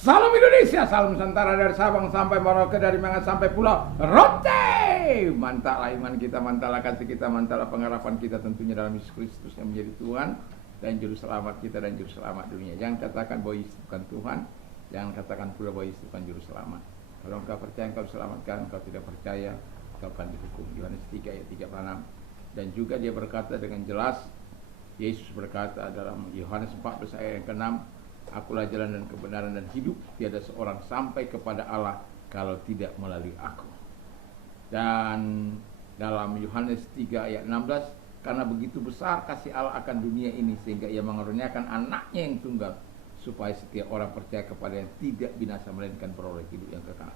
Salam Indonesia, salam Nusantara dari Sabang sampai Merauke, dari Mangan sampai Pulau Rote. Mantaplah iman kita, mantaplah kasih kita, mantaplah pengharapan kita tentunya dalam Yesus Kristus yang menjadi Tuhan dan Juru Selamat kita dan Juru Selamat dunia. Jangan katakan bahwa Yesus bukan Tuhan, jangan katakan pula bahwa Yesus bukan Juru Selamat. Kalau engkau percaya engkau diselamatkan, engkau tidak percaya engkau akan dihukum. Yohanes 3 ayat 36. Dan juga dia berkata dengan jelas, Yesus berkata dalam Yohanes 14 ayat yang ke-6, Akulah jalan dan kebenaran dan hidup, tiada seorang sampai kepada Allah kalau tidak melalui aku. Dan dalam Yohanes 3 ayat 16, karena begitu besar kasih Allah akan dunia ini sehingga ia mengaruniakan anaknya yang tunggal, supaya setiap orang percaya kepada yang tidak binasa melainkan beroleh hidup yang kekal.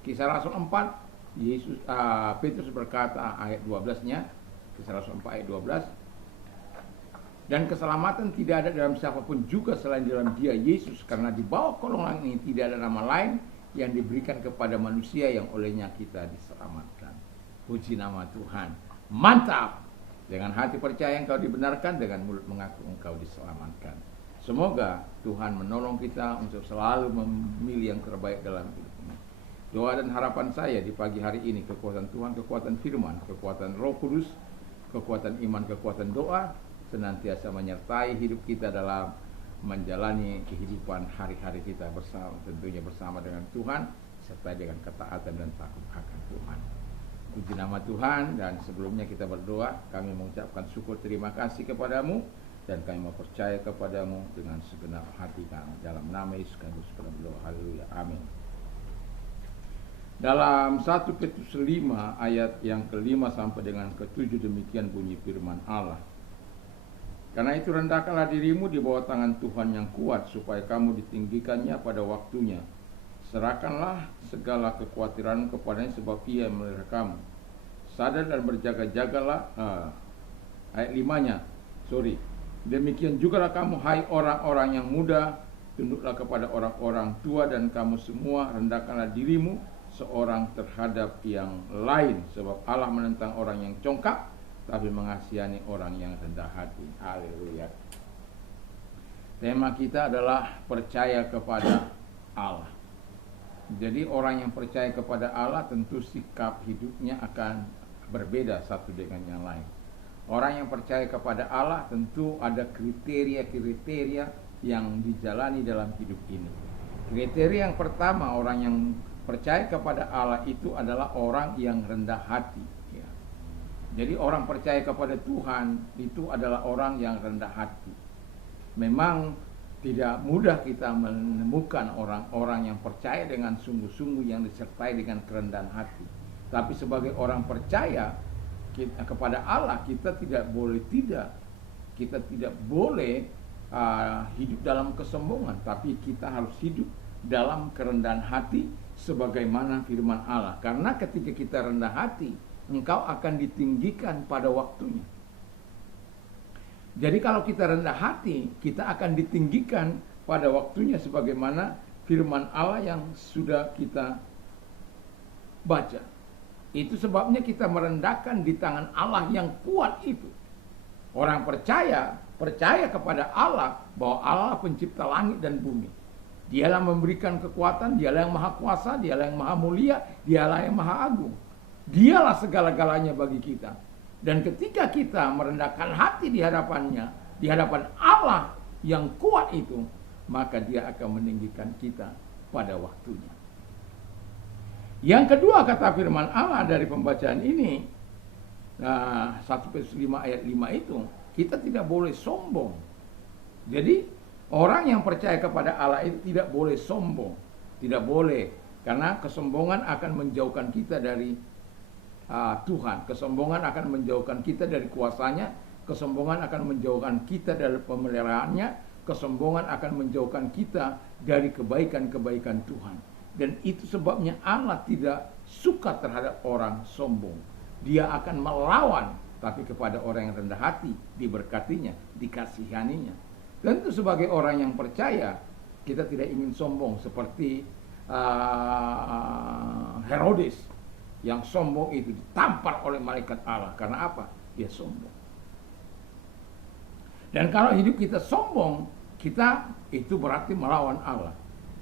Kisah Rasul 4, Petrus berkata ayat 12-nya, Kisah Rasul 4 ayat 12, dan keselamatan tidak ada dalam siapapun juga selain di dalam Dia Yesus, karena di bawah kolong langit ini tidak ada nama lain yang diberikan kepada manusia yang olehnya kita diselamatkan. Puji nama Tuhan. Mantap. Dengan hati percaya engkau dibenarkan, dengan mulut mengaku engkau diselamatkan. Semoga Tuhan menolong kita untuk selalu memilih yang terbaik dalam hidup ini. Doa dan harapan saya di pagi hari ini, kekuatan Tuhan, kekuatan firman, kekuatan Roh Kudus, kekuatan iman, kekuatan doa senantiasa menyertai hidup kita dalam menjalani kehidupan hari-hari kita bersama, tentunya bersama dengan Tuhan, serta dengan ketaatan dan takut akan Tuhan. Puji nama Tuhan. Dan sebelumnya kita berdoa, kami mengucapkan syukur terima kasih kepadamu, dan kami mau percaya kepadamu dengan segenap hati kami. Dalam nama Yesus kami berdoa, haleluya, amin. Dalam 1 Petrus 5 ayat yang ke-5 sampai dengan ke-7 demikian bunyi firman Allah. Karena itu rendahkanlah dirimu di bawah tangan Tuhan yang kuat, supaya kamu ditinggikannya pada waktunya. Serahkanlah segala kekhawatiran kepadanya, sebab Ia memelihara kamu. Sadar dan berjaga-jagalah. Ayat 5-nya, demikian jugalah kamu, hai orang-orang yang muda, tunduklah kepada orang-orang tua, dan kamu semua rendahkanlah dirimu seorang terhadap yang lain, sebab Allah menentang orang yang congkak, tapi mengasihani orang yang rendah hati. Haleluya. Tema kita adalah percaya kepada Allah. Jadi orang yang percaya kepada Allah tentu sikap hidupnya akan berbeda satu dengan yang lain. Orang yang percaya kepada Allah tentu ada kriteria-kriteria yang dijalani dalam hidup ini. Kriteria yang pertama, orang yang percaya kepada Allah itu adalah orang yang rendah hati. Jadi orang percaya kepada Tuhan itu adalah orang yang rendah hati. Memang tidak mudah kita menemukan orang-orang yang percaya dengan sungguh-sungguh, yang disertai dengan kerendahan hati. Tapi sebagai orang percaya kepada Allah, kita tidak boleh hidup dalam kesombongan, tapi kita harus hidup dalam kerendahan hati sebagaimana firman Allah. Karena ketika kita rendah hati, engkau akan ditinggikan pada waktunya. Jadi kalau kita rendah hati, kita akan ditinggikan pada waktunya sebagaimana firman Allah yang sudah kita baca. Itu sebabnya kita merendahkan di tangan Allah yang kuat itu. Orang percaya kepada Allah, bahwa Allah pencipta langit dan bumi. Dialah memberikan kekuatan, Dialah yang maha kuasa, Dialah yang maha mulia, Dialah yang maha agung. Dialah segala-galanya bagi kita. Dan ketika kita merendahkan hati di hadapannya, di hadapan Allah yang kuat itu, maka Dia akan meninggikan kita pada waktunya. Yang kedua, kata firman Allah dari pembacaan ini, 1 Petrus 5 ayat 5 itu, kita tidak boleh sombong. Jadi orang yang percaya kepada Allah itu tidak boleh sombong. Tidak boleh, karena kesombongan akan menjauhkan kita dari Tuhan. Kesombongan akan menjauhkan kita dari kuasanya. Kesombongan akan menjauhkan kita dari pemeliharaannya. Kesombongan akan menjauhkan kita dari kebaikan-kebaikan Tuhan. Dan itu sebabnya Allah tidak suka terhadap orang sombong. Dia akan melawan, tapi kepada orang yang rendah hati diberkatinya, dikasihaninya. Tentu sebagai orang yang percaya, kita tidak ingin sombong seperti Herodes. Yang sombong itu ditampar oleh malaikat Allah. Karena apa? Dia sombong. Dan kalau hidup kita sombong, kita itu berarti melawan Allah.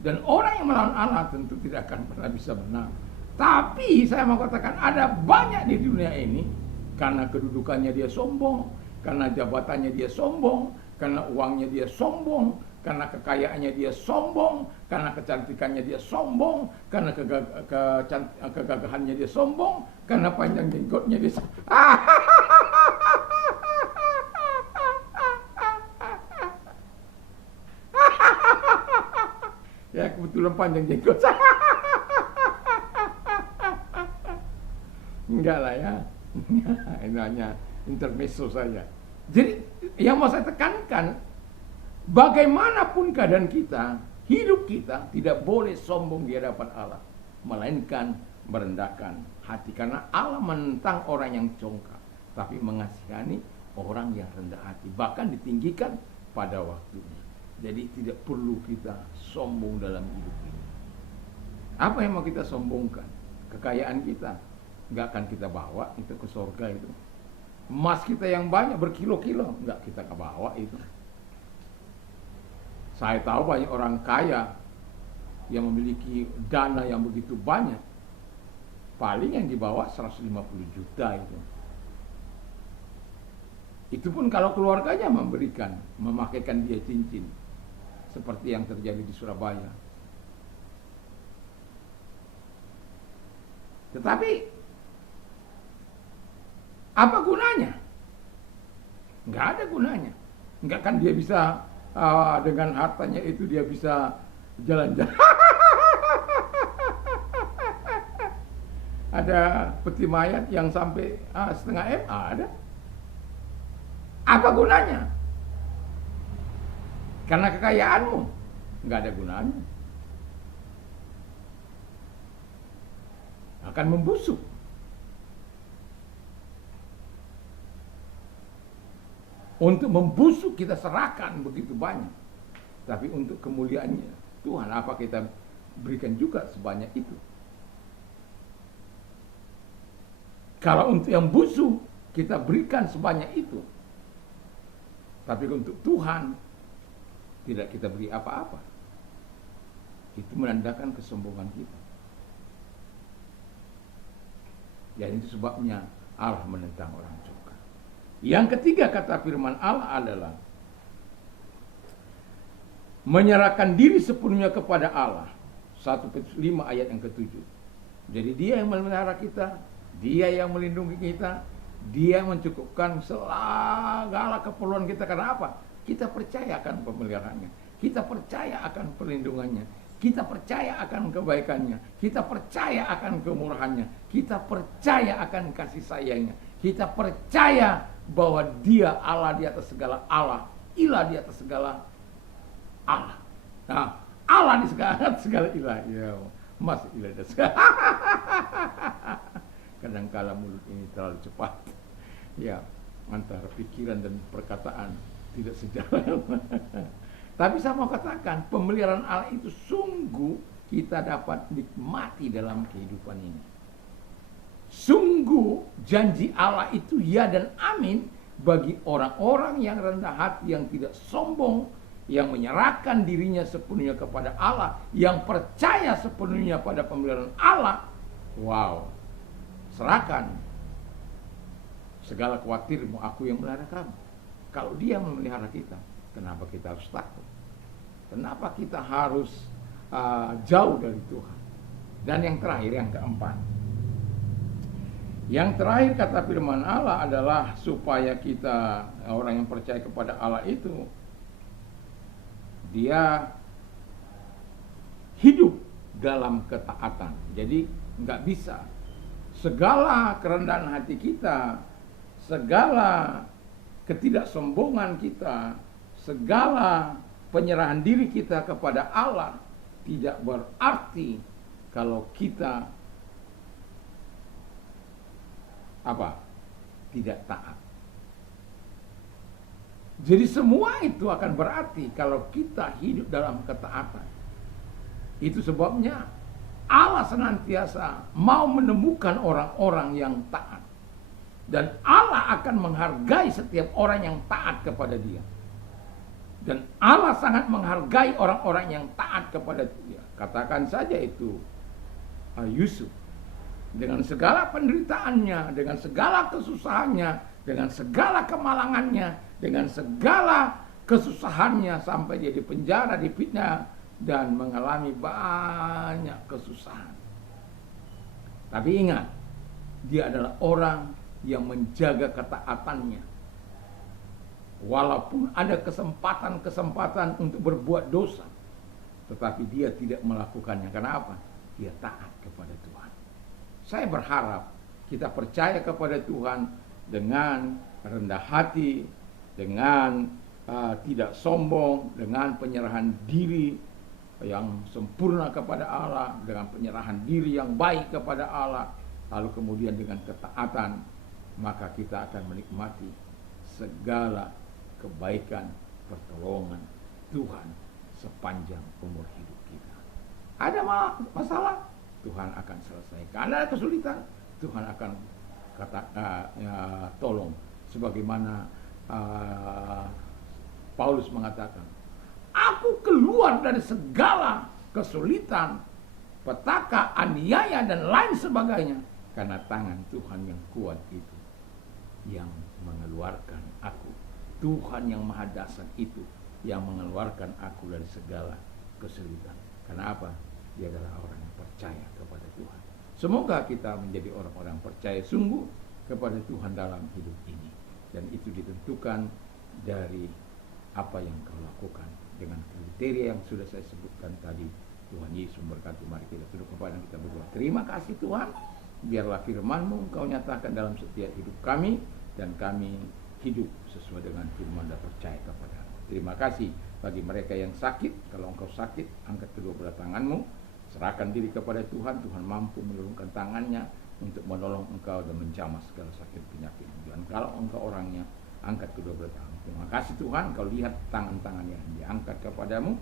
Dan orang yang melawan Allah tentu tidak akan pernah bisa menang. Tapi saya mau katakan ada banyak di dunia ini, karena kedudukannya dia sombong, karena jabatannya dia sombong, karena uangnya dia sombong, karena kekayaannya dia sombong, karena kecantikannya dia sombong, karena kegagahannya dia sombong, karena panjang jenggotnya dia sombong. Ya kebetulan panjang jenggot. Enggak lah ya. Ini hanya intermezzo saja. Jadi yang mau saya tekankan, bagaimanapun keadaan kita, hidup kita tidak boleh sombong di hadapan Allah, melainkan merendahkan hati, karena Allah menentang orang yang congkak, tapi mengasihani orang yang rendah hati, bahkan ditinggikan pada waktunya. Jadi tidak perlu kita sombong dalam hidup ini. Apa yang mau kita sombongkan? Kekayaan kita nggak akan kita bawa itu ke surga itu. Emas kita yang banyak berkilo-kilo nggak kita bawa itu. Saya tahu banyak orang kaya yang memiliki dana yang begitu banyak, paling yang dibawa 150 juta itu. Itu pun kalau keluarganya memberikan, memakaikan dia cincin, seperti yang terjadi di Surabaya. Tetapi apa gunanya? Nggak ada gunanya. Nggak kan dia bisa dengan hartanya itu dia bisa jalan-jalan. Ada peti mayat yang sampai setengah M, ada. Apa gunanya? Karena kekayaanmu nggak ada gunanya, akan membusuk. Untuk membusuk kita serahkan begitu banyak, tapi untuk kemuliaannya Tuhan, apa kita berikan juga sebanyak itu? Kalau untuk yang busuk kita berikan sebanyak itu, tapi untuk Tuhan tidak kita beri apa-apa, itu menandakan kesombongan kita. Dan itu sebabnya Allah menentang orang congkak. Yang ketiga kata firman Allah adalah menyerahkan diri sepenuhnya kepada Allah. 1 Petrus 5 ayat yang ke-7. Jadi dia yang memelihara kita, dia yang melindungi kita, dia yang mencukupkan segala keperluan kita. Karena apa? Kita percaya akan pemeliharaannya, kita percaya akan perlindungannya, kita percaya akan kebaikannya, kita percaya akan kemurahannya, kita percaya akan kasih sayangnya, kita percaya bahwa dia Allah di atas segala Allah, ilah di atas segala Allah. Nah, Allah di segala ilah, ya, masih ilah di atas segala. Kadangkala mulut ini terlalu cepat, ya, antara pikiran dan perkataan tidak sejalan. Tapi saya mau katakan, pemeliharaan Allah itu sungguh kita dapat nikmati dalam kehidupan ini. Sungguh janji Allah itu ya dan amin bagi orang-orang yang rendah hati, yang tidak sombong, yang menyerahkan dirinya sepenuhnya kepada Allah, yang percaya sepenuhnya pada pemeliharaan Allah. Wow, serahkan segala khawatirmu, aku yang melihara kamu. Kalau dia memelihara kita, kenapa kita harus takut? Kenapa kita harus jauh dari Tuhan? Dan yang terakhir, yang keempat. Yang terakhir kata firman Allah adalah supaya kita, orang yang percaya kepada Allah itu, dia hidup dalam ketaatan. Jadi nggak bisa segala kerendahan hati kita, segala ketidaksombongan kita, segala penyerahan diri kita kepada Allah tidak berarti kalau kita tidak taat. Jadi semua itu akan berarti kalau kita hidup dalam ketaatan. Itu sebabnya Allah senantiasa mau menemukan orang-orang yang taat. Dan Allah akan menghargai setiap orang yang taat kepada Dia. Dan Allah sangat menghargai orang-orang yang taat kepada Dia. Katakan saja itu Yusuf. Dengan segala penderitaannya, dengan segala kesusahannya, dengan segala kemalangannya, dengan segala kesusahannya, sampai dia di penjara, difitnah, dan mengalami banyak kesusahan. Tapi ingat, dia adalah orang yang menjaga ketaatannya. Walaupun ada kesempatan-kesempatan untuk berbuat dosa, tetapi dia tidak melakukannya. Kenapa? Dia taat kepada Tuhan. Saya berharap kita percaya kepada Tuhan dengan rendah hati, dengan tidak sombong, dengan penyerahan diri yang sempurna kepada Allah, dengan penyerahan diri yang baik kepada Allah, lalu kemudian dengan ketaatan, maka kita akan menikmati segala kebaikan, pertolongan Tuhan sepanjang umur hidup kita. Ada masalah, Tuhan akan selesaikan. Ada kesulitan, Tuhan akan tolong. Sebagaimana Paulus mengatakan, aku keluar dari segala kesulitan, petaka, aniaya, dan lain sebagainya, karena tangan Tuhan yang kuat itu yang mengeluarkan aku. Tuhan yang maha dahsyat itu yang mengeluarkan aku dari segala kesulitan. Karena apa? Dia adalah orang yang percaya kepada Tuhan. Semoga kita menjadi orang-orang percaya sungguh kepada Tuhan dalam hidup ini. Dan itu ditentukan dari apa yang kau lakukan dengan kriteria yang sudah saya sebutkan tadi. Tuhan Yesus memberkati. Mari kita tunduk kepada kita berdoa. Terima kasih Tuhan, biarlah firman-Mu Engkau nyatakan dalam setiap hidup kami, dan kami hidup sesuai dengan firman dan percaya kepada. Terima kasih bagi mereka yang sakit. Kalau engkau sakit, angkat kedua belah tanganmu, serahkan diri kepada Tuhan. Tuhan mampu menurunkan tangannya untuk menolong engkau dan menjamah segala sakit penyakit. Dan kalau engkau orangnya, angkat kedua belah tangan. Terima kasih Tuhan, engkau lihat tangan-tangan yang diangkat kepadamu.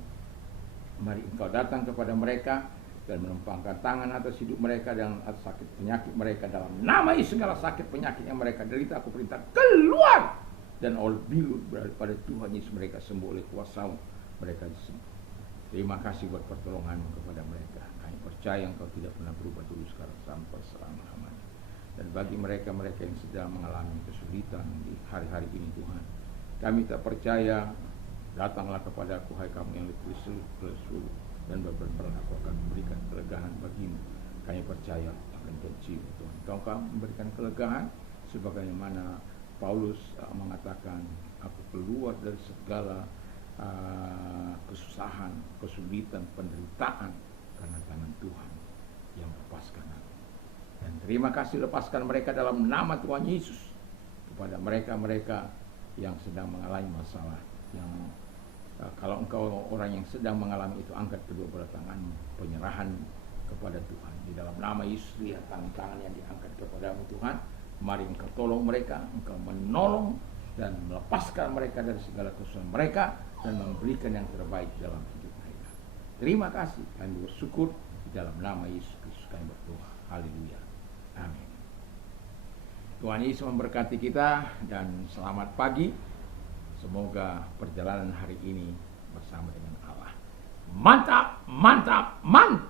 Mari engkau datang kepada mereka dan menumpangkan tangan atas hidup mereka dan atas sakit penyakit mereka. Dalam nama Yesus, segala sakit penyakit yang mereka derita, aku perintah keluar, dan oleh bilu daripada Tuhan Yesus mereka sembuh oleh kuasa mereka sembuh. Terima kasih buat pertolonganmu kepada mereka. Kami percaya engkau tidak pernah berubah dulu, sekarang sampai selama-lamanya. Dan bagi mereka-mereka yang sedang mengalami kesulitan di hari-hari ini Tuhan, kami tak percaya, datanglah kepada aku, hai kamu yang letih lesu, dan benar-benar aku akan memberikan kelegaan bagimu. Kami percaya akan janji-Mu Tuhan. Engkau akan memberikan kelegaan sebagaimana Paulus mengatakan, aku keluar dari segala kesusahan, kesulitan, penderitaan karena tangan Tuhan yang lepaskan aku. Dan terima kasih, lepaskan mereka dalam nama Tuhan Yesus. Kepada mereka-mereka yang sedang mengalami masalah, yang kalau engkau orang yang sedang mengalami itu, angkat kedua belah tanganmu, penyerahan kepada Tuhan. Di dalam nama Yesus, lihat tangan-tangan yang diangkat kepadamu Tuhan. Mari engkau tolong mereka, engkau menolong dan melepaskan mereka dari segala kesusahan mereka, dan memberikan yang terbaik dalam hidup mereka. Terima kasih, kami bersyukur di dalam nama Yesus Kristus kami berdoa. Haleluya. Amin. Tuhan Yesus memberkati kita, dan selamat pagi. Semoga perjalanan hari ini bersama dengan Allah. Mantap, mantap, mantap.